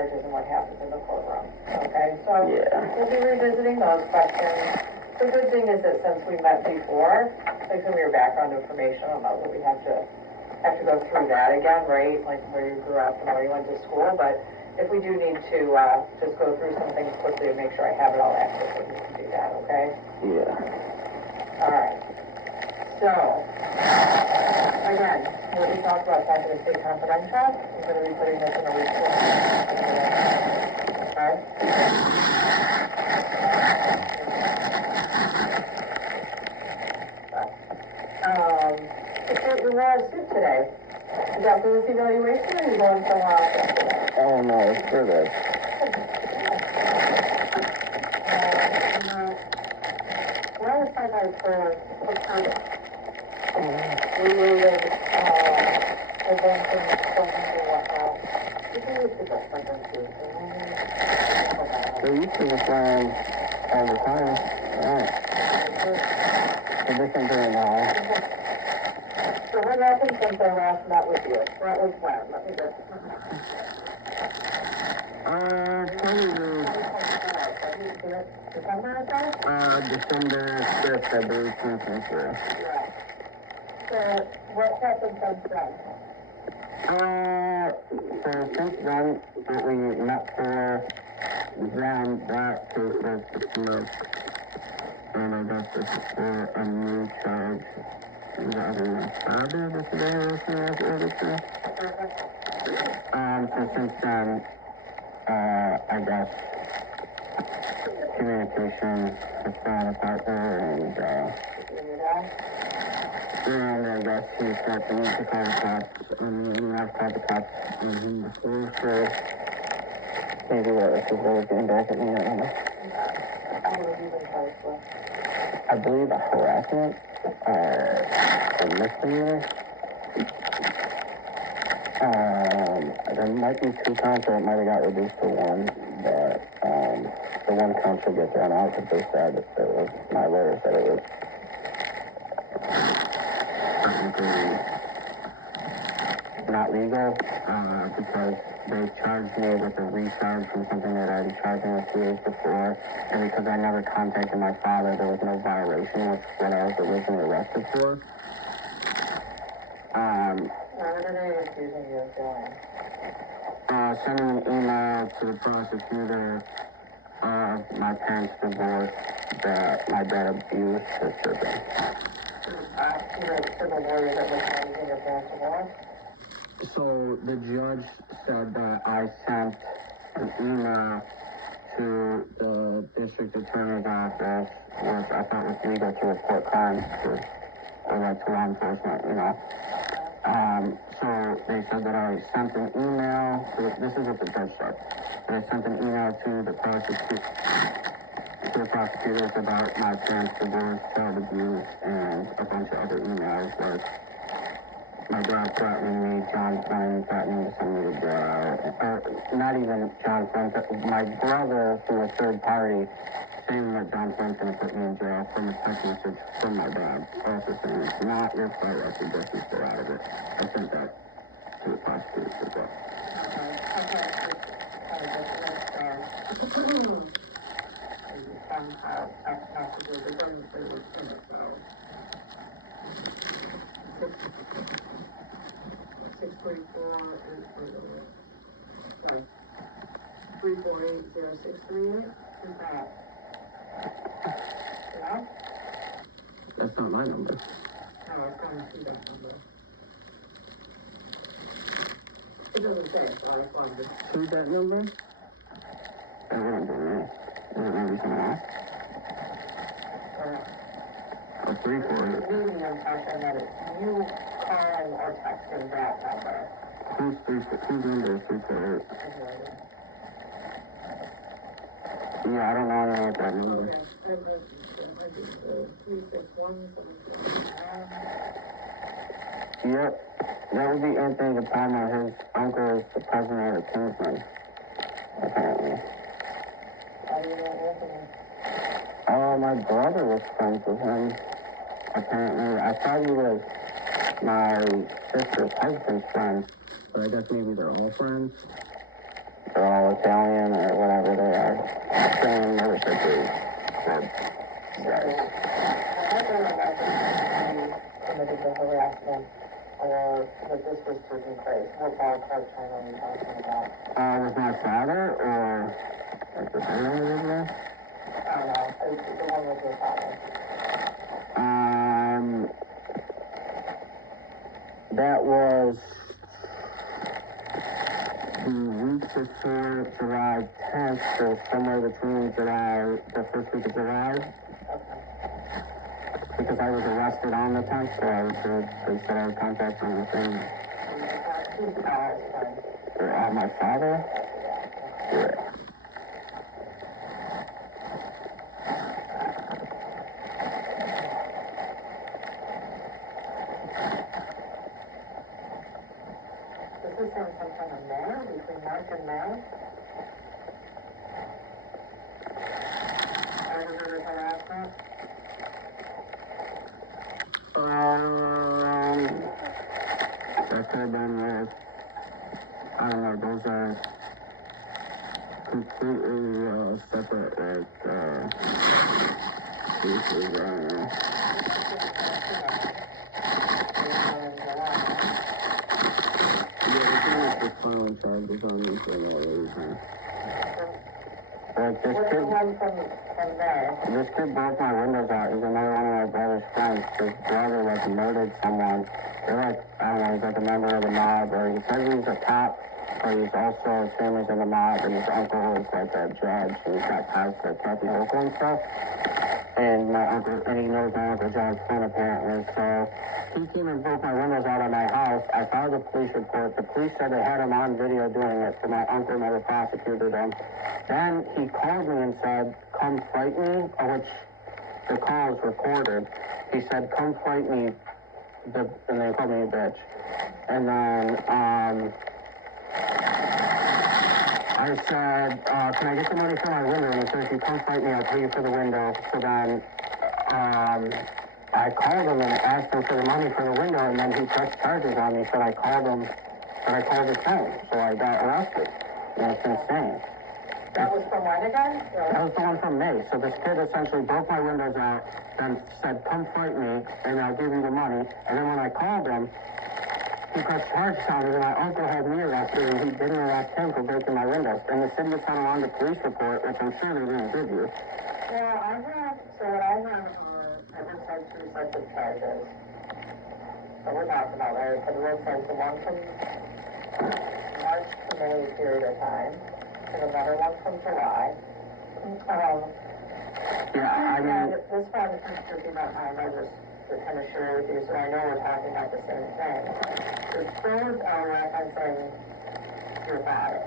charges and what happens in the courtroom. Okay, so Yeah. we'll be revisiting those questions. The good thing is that since we met before, like some of your background information, I don't know that we have to go through that again, right? Like where you grew up and where you went to school, but if we do need to just go through some things quickly and make sure I have it all accurate, we can do that, okay? Yeah. All right. So, again, what we talked about, not going to stay confidential. I'm going to be putting this in a report. Okay? You were on suit today. You got booth evaluation or you going somewhere else yesterday? Oh no, it's for this. Where was my guy for October? We waited, advancing questions and whatnot. You can use the best I can do. They used to just run all the time. Right. So this isn't doing now. So what happened since I last met with you? That was when? Let me just... December, I thought? December 5th, I believe, 2023. Yeah. So what happened since then? So since then, we met for then that case was dismissed, and I guess this is for a new charge. Saturday, this is the so since then, I guess communication has gone apart there, and I guess he started to need to call the cops, and I've called the cops on him before, so maybe if he's really getting back at me, I don't know. I believe a harassment, a misdemeanor. There might be 2 counts, or it might have got reduced to 1, but the 1 count should get thrown out because they said it was, my lawyer said it was technically not legal, because they charged me with a recharge from something that I already charged me with 2 years before, and because I never contacted my father, there was no violation, which is what I was originally arrested for. What are they accusing you of doing? Sending an email to the prosecutor of my parents' divorce that my dad abused his sister. To the lawyer that was managing your parents' divorce? So the judge said that I sent an email to the district attorney's office, which I thought was legal to report crimes to, or like to law enforcement, you know. So they said that I sent an email to this is what the judge said. That I sent an email to the prosecutors about my parents' divorce, child abuse, and a bunch of other emails like my dad threatening me, John Flynn threatening to send me to jail. Not even John Flynn, but my brother through a third party saying that John Flynn's going to put me in jail from a text message from my dad. Also saying it's not your fault, I suggest you stay out of it. I sent that to the prosecutors as well. Sorry. 3480638. Who's that? Yeah? That's not my number. No, I can't see that number. It doesn't say it, so I found it. Who's that number? I wouldn't be me. Is it maybe someone else? A 348. Reading the impression that it's you calling or texting that number. Whose number is 348? Yeah, I don't know what that number is. Okay. 361. Yep. That would be Anthony DePalma. His uncle is the president of Kingsman, apparently. How do you know Anthony? My brother was friends with him, apparently. I thought he was my sister's husband's friend, but I guess maybe they're all friends. they're all Italian or whatever they are. Italian motorcycle club guys. I don't know if committed the harassment or that this was taking place. What ballpark time are we talking about? With my father or like the family over there? I don't know. It's the one with your father. That was the week before July 10th, so somewhere between the first week of July. Okay. Because I was arrested on the 10th, so they said I would contact them within. Who's the guy's son? My father? Yeah. This is some kind of mail between March and May? Aggravated harassment? That could have been with, I don't know, those are completely separate, this is, the phone charges on me for no reason. Like What's the one from there? this kid broke my windows out. He's another one of my brother's friends. His brother like murdered someone. They're like, I don't know, he's like a member of the mob, or he says he's a cop, but he's also his family's in the mob, and his uncle is like a judge, and he's got ties to Kathy Hochul and stuff. And my uncle, and he knows my Uncle Ryan Flynn apparently, so he came and broke my windows out of my house. I filed a police report. The police said they had him on video doing it, so my uncle never prosecuted him. Then he called me and said, come fight me, which the call was recorded. He said, come fight me, and they called me a bitch. And then, I said, can I get the money for my window? And he said, if you come fight me, I'll pay you for the window. So then, I called him and asked him for the money for the window, and then he pressed charges on me, said I called his phone. So I got arrested. And it's insane. That was from when again? That was the one from May. So this kid essentially broke my windows out, then said, come fight me, and I'll give you the money. And then when I called him, he pressed charges on me, and my uncle had me arrested, and he didn't arrest him for breaking my windows. And the city sent him on the police report, which I'm sure they didn't give you. Well, I have had two sets of charges. So we're talking about, right? But it looks like the one from March to May period of time, and another one from July. Yeah, I mean, this one is tricky about time. I just to kind of share with you, so I know we're talking about the same thing. The third are referencing your father.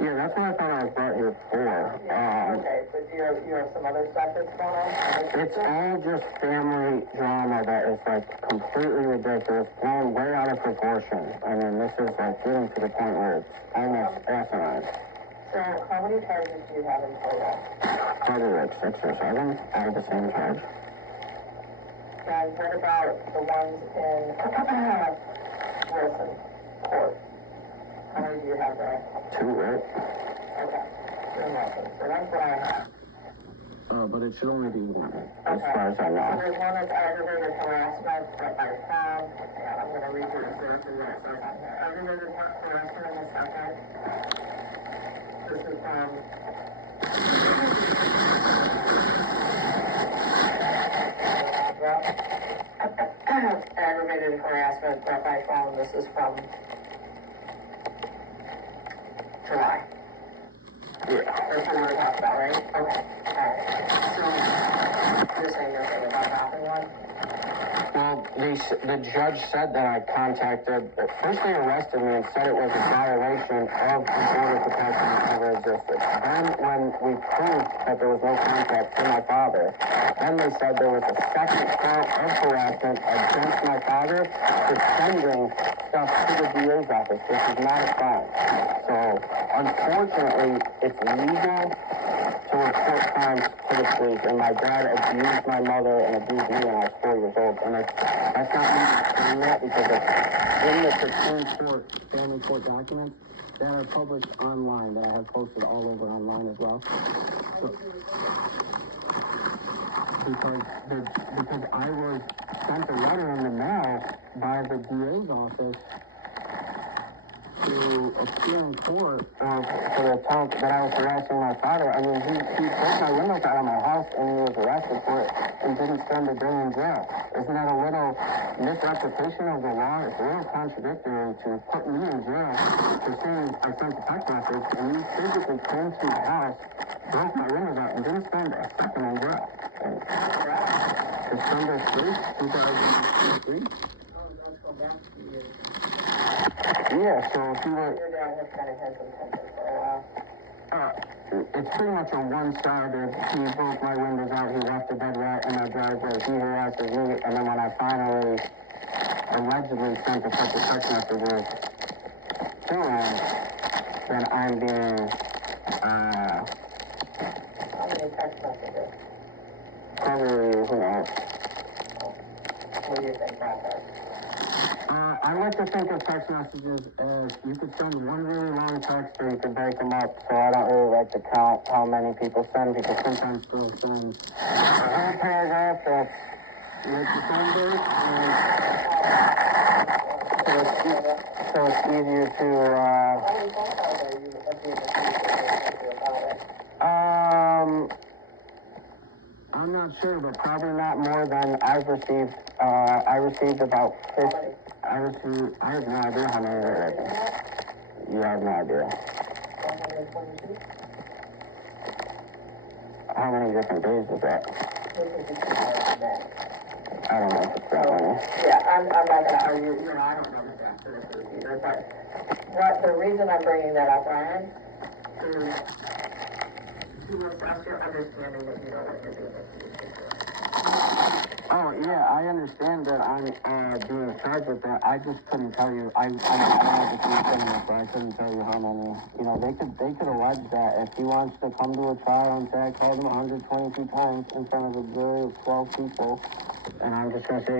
yeah, that's what I thought I was brought here for. Okay, but you have some other stuff that's going on? It's all just family drama that is like completely ridiculous, blown way out of proportion. I mean, this is like getting to the point where it's almost asinine. So, how many charges do you have in total? Probably like 6 or 7, all the same charge. And what about the ones in Wilson Court? How many do you have there? 2, right? Okay, in Wilson. So that's what I have. But it should only be 1, as Okay. far as I So know. there's one that's aggravated harassment that I found. And I'm going to read you exactly what it says on here. Aggravated harassment in the second. This is from aggravated harassment that I found. This is from July. Yeah. That's what we're talking about, right? Okay. Alright. So, you're saying you're thinking about dropping one? Well, the judge said that I contacted, first they arrested me and said it was a violation of the order to protection never existed. Then when we proved that there was no contact to my father, then they said there was a second count of harassment against my father for sending stuff to the DA's office, which is not a crime. So, unfortunately, it's legal to report crimes to the police, and my dad abused my mother and abused me when I was 4 years old. And that's not me saying that because it's in the Supreme Court family court documents. that are published online, that I have posted all over online as well. So, because I was sent a letter in the mail by the DA's office to appear in court for the account that I was harassing my father. I mean, he broke my windows out of my house and he was arrested for it and didn't spend a day in jail. Isn't that a little misrepresentation of the law? It's a little contradictory to put me in jail for saying I sent a text message and he physically came to the house, broke my windows out, and didn't spend a second in jail. December 3rd, 2003? Let's go back to you. Yeah, so if you were... Your dad has kind of had some temper for a while. It's pretty much a one-sided. He broke my windows out, he left the bed right in my driveway, he harasses me, and then when I finally allegedly sent a couple text messages to him, then I'm being, How many text messages? probably, who knows. What do you think about that? I like to think of text messages as you could send one really long text or you could break them up, so I don't really like to count how many people send because sometimes they'll send a whole paragraph that's like the same date, so it's easier to, How many phone calls are you abusing about it? I'm not sure, but probably not more than I've received. I received about 50. I have no idea how many there is. You have no idea. 122? How many different days is that? This is the 2 hours a day. I don't know if it's that many. Yeah, I'm not going to argue. I don't know the answer to this either. But the reason I'm bringing that up, Ryan, is to refresh your understanding that you know what you're doing. Oh, yeah, I understand that I'm being charged with that. I just couldn't tell you. I don't have the police anymore, so I couldn't tell you how many. You know, they could allege that if he wants to come to a trial and say I called him 122 times in front of a jury of 12 people, and I'm just going to say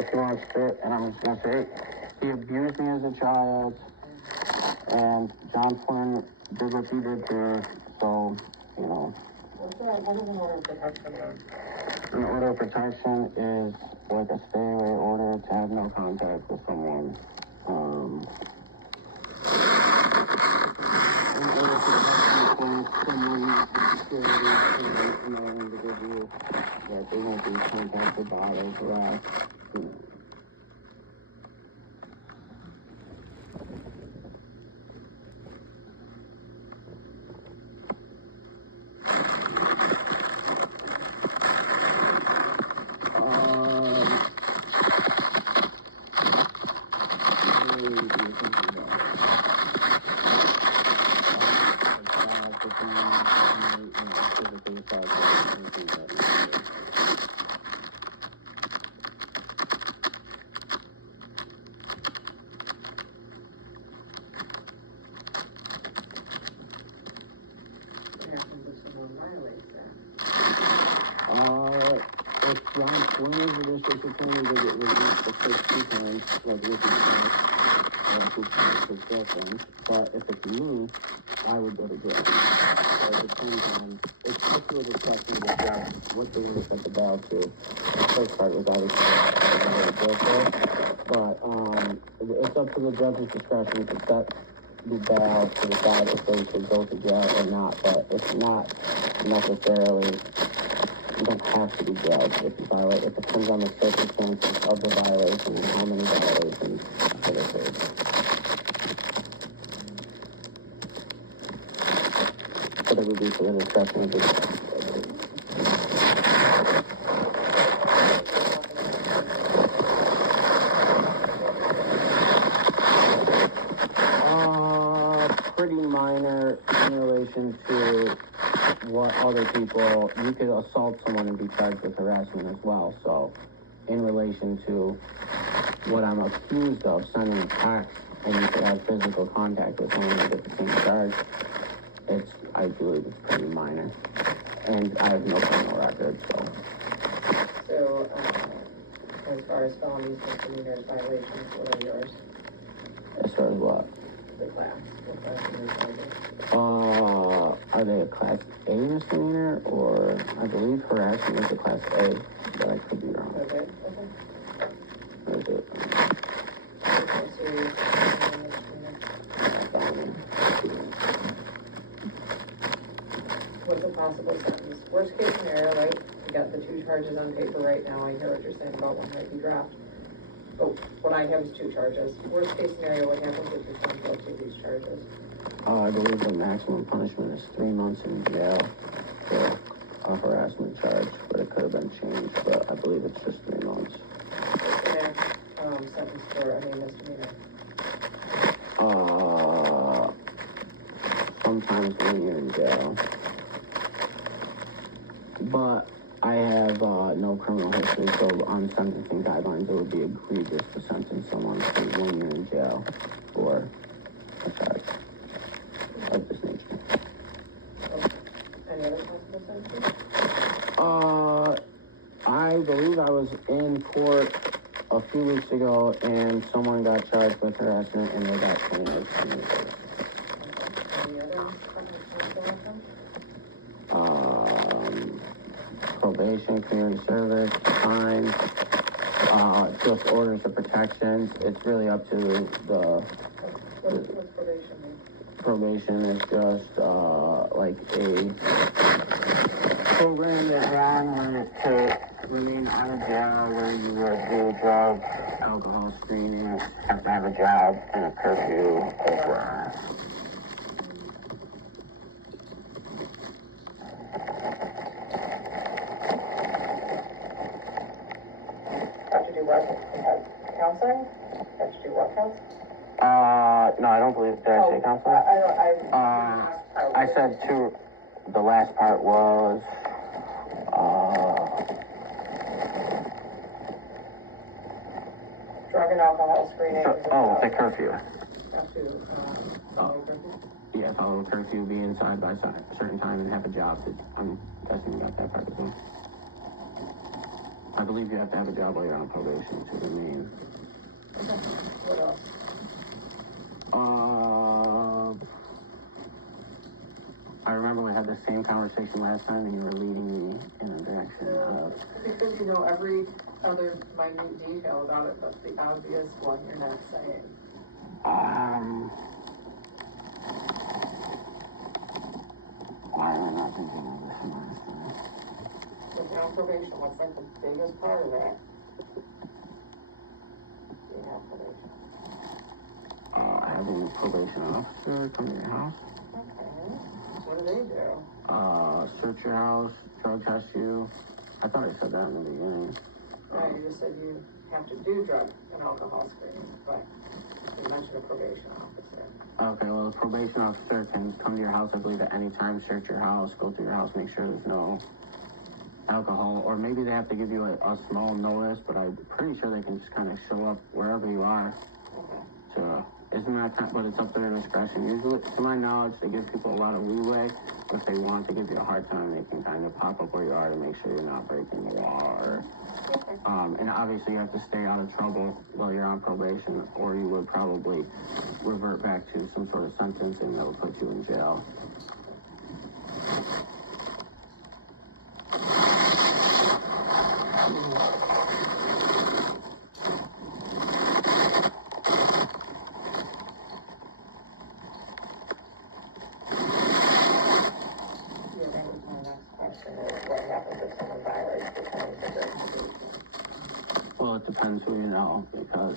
if he wants to, and I'm just going to say he abused me as a child, and John Flynn did what he did to her, so, you know. What is an order of protection? An order of protection is like a stay-away order to have no contact with someone. In order to have someone security and another individual that they won't be contacted by or harassed. You know. If Ryan Flynn is the district attorney, they get released the first 2 times, like Ricky said, who passed his girlfriend. But if it's me, I would go to jail. So it depends on, it's up to a discussion with the judge what they would have set the bail to. The first part was obviously but it's up to the judge's discretion to set the bail to decide if they should go to jail or not. But it's not necessarily. You don't have to be jailed if you violate. It depends on the circumstances of the violation and how many violations it occurred. But it would be for the discretion of the judge. Pretty minor in relation to what other people, you could assault someone and be charged with harassment as well. So, in relation to what I'm accused of, sending a text, and you could have physical contact with someone and get the same charge, I believe it's pretty minor. And I have no criminal record, so. So, as far as felonies, misdemeanors, violations, what are yours? As far as what? the class? What class are they charging? Are they a class A misdemeanor, or I believe harassment is a class A, but I could be wrong. Okay. Or is it? How serious? What's a possible sentence? Worst case scenario, right? You got the 2 charges on paper right now. I hear what you're saying about one might be dropped. But what I have is 2 charges. Worst case scenario, what happens if your son goes to these charges? I believe the maximum punishment is 3 months in jail for a harassment charge, but it could have been changed, but I believe it's just 3 months. Sentence for any misdemeanor. Sometimes 1 year in jail. But I have no criminal history, so on sentencing guidelines, it would be egregious to sentence someone to 1 year in jail for a charge of this nature. Any other possible sentences? I believe I was in court a few weeks ago, and someone got charged with harassment, and they got 20 years. Any other possible outcomes? Probation, community service, fines, just orders of protection. It's really up to the. What's probation mean? Probation is just like a program that ran to remain out of jail, where you would do drugs, alcohol screening, have to have a job, and a curfew as well. Have to do what? Counseling? Have to do what counseling? No, I don't believe, did I say counseling? I said 2, the last part was, Drug and alcohol screening. the curfew. Have to, follow curfew? Yeah, follow curfew, be inside by a certain time, and have a job. I'm guessing you got that part as well. I believe you have to have a job while you're on probation to remain. Okay. What else? I remember we had the same conversation last time, and you were leading me in a direction of... Because you know every other minute detail about it, but the obvious one you're not saying. Why am I not thinking of this last time? So now probation, what's like the biggest part of that? You have probation. Having a probation officer come to your house. Okay. What do they do? Search your house, drug test you. I thought I said that in the beginning. Right, you just said you have to do drug and alcohol screening, but you mentioned a probation officer. Okay, well, the probation officer can come to your house, I believe, at any time, search your house, go through your house, make sure there's no alcohol, or maybe they have to give you a small notice, but I'm pretty sure they can just kind of show up wherever you are. Okay. So, isn't that kind, but it's up to their discretion. Usually, to my knowledge, they give people a lot of leeway. If they want to give you a hard time, they can kind of pop up where you are to make sure you're not breaking the law. Or, and obviously, you have to stay out of trouble while you're on probation, or you would probably revert back to some sort of sentencing that would put you in jail. Well, it depends who you know, because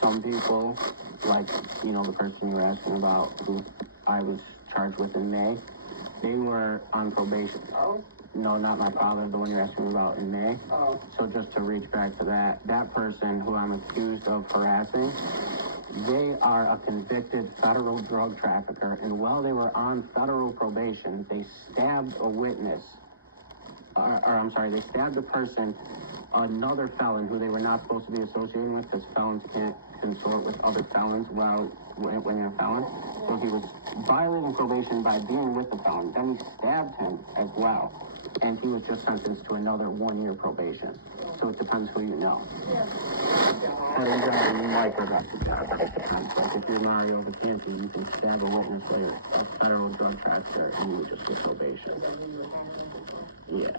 some people, like, you know, the person you were asking about, who I was charged with in May, they were on probation. Oh? No, not my father, the one you're asking about in May. Oh. So just to reach back to that person who I'm accused of harassing, they are a convicted federal drug trafficker, and while they were on federal probation, they stabbed a witness. They stabbed a person, another felon who they were not supposed to be associating with, because felons can't consort with other felons when you're a felon. So he was violating probation by being with the felon. Then he stabbed him as well. And he was just sentenced to another 1 year probation. So it depends who you know. Yeah. And Michael got the job. It depends. Like if you're Mario Vacanti, you can stab a witness like a federal drug trafficker and you would just get probation. Yeah.